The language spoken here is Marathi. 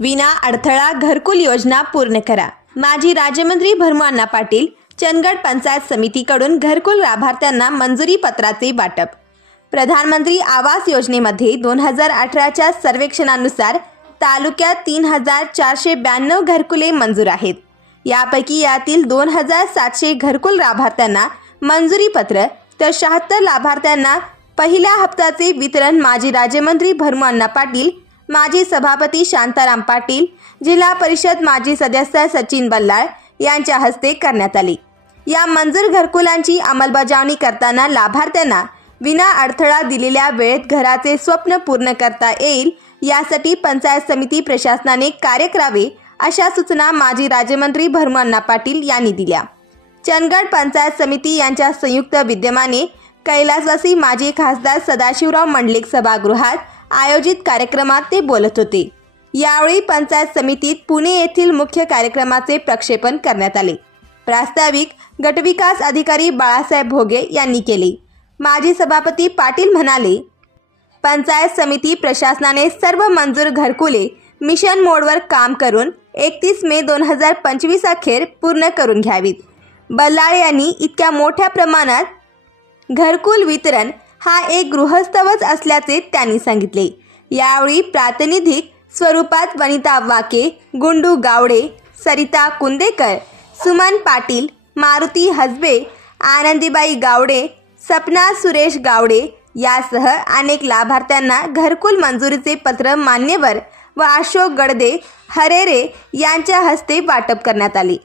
विना अडथळा घरकुल योजना पूर्ण करा. माजी राज्यमंत्री भरमान्ना पाटील चंदगड पंचायत समितीकडून घरकुल लाभार्थ्यांना मंजुरी पत्राचे वाटप. प्रधानमंत्री आवास योजनेमध्ये दोन हजार अठराच्या सर्वेक्षणानुसार तालुक्यात तीन हजार चारशे ब्याण्णव घरकुले मंजूर आहेत. यापैकी यातील दोन हजार सातशे घरकुल लाभार्थ्यांना मंजुरी पत्र तर शहात्तर लाभार्थ्यांना पहिल्या हप्त्याचे वितरण माजी राज्यमंत्री भरमान्ना पाटील माजी सभापती शांताराम पाटील जिल्हा परिषद माजी सदस्य सचिन बल्लाळ यांच्या हस्ते करण्यात आले. या मंजूर घरकुलांची अंमलबजावणी करताना लाभार्थ्यांना विना अडथळा दिलेल्या वेळेत घराचे स्वप्न पूर्ण करता येईल यासाठी पंचायत समिती प्रशासनाने कार्य करावे अशा सूचना माजी राज्यमंत्री भरमान्ना पाटील यांनी दिल्या. चंदगड पंचायत समिती यांच्या संयुक्त विद्यमाने कैलासवासी माजी खासदार सदाशिवराव मंडलिक सभागृहात आयोजित कार्यक्रमात ते बोलत होते. यावेळी पंचायत समितीत पुणे येथील मुख्य कार्यक्रमाचे प्रक्षेपण करण्यात आले. प्रास्ताविक गटविकास अधिकारी बाळासाहेब भोगे यांनी केले. माजी सभापती पाटील म्हणाले पंचायत समिती प्रशासनाने सर्व मंजूर घरकुले मिशन मोडवर काम करून एकतीस मे दोन हजार पंचवीस अखेर पूर्ण करून घ्यावीत. बल्लाळ यांनी इतक्या मोठ्या प्रमाणात घरकुल वितरण हा एक गृहस्थवच असल्याचे त्यांनी सांगितले. यावेळी प्रातिनिधिक स्वरूपात वनिता वाके गुंडू गावडे सरिता कुंदेकर सुमन पाटील मारुती हजबे आनंदीबाई गावडे सपना सुरेश गावडे यासह अनेक लाभार्थ्यांना घरकुल मंजुरीचे पत्र मान्यवर व अशोक गडदे हरेरे यांच्या हस्ते वाटप करण्यात आले.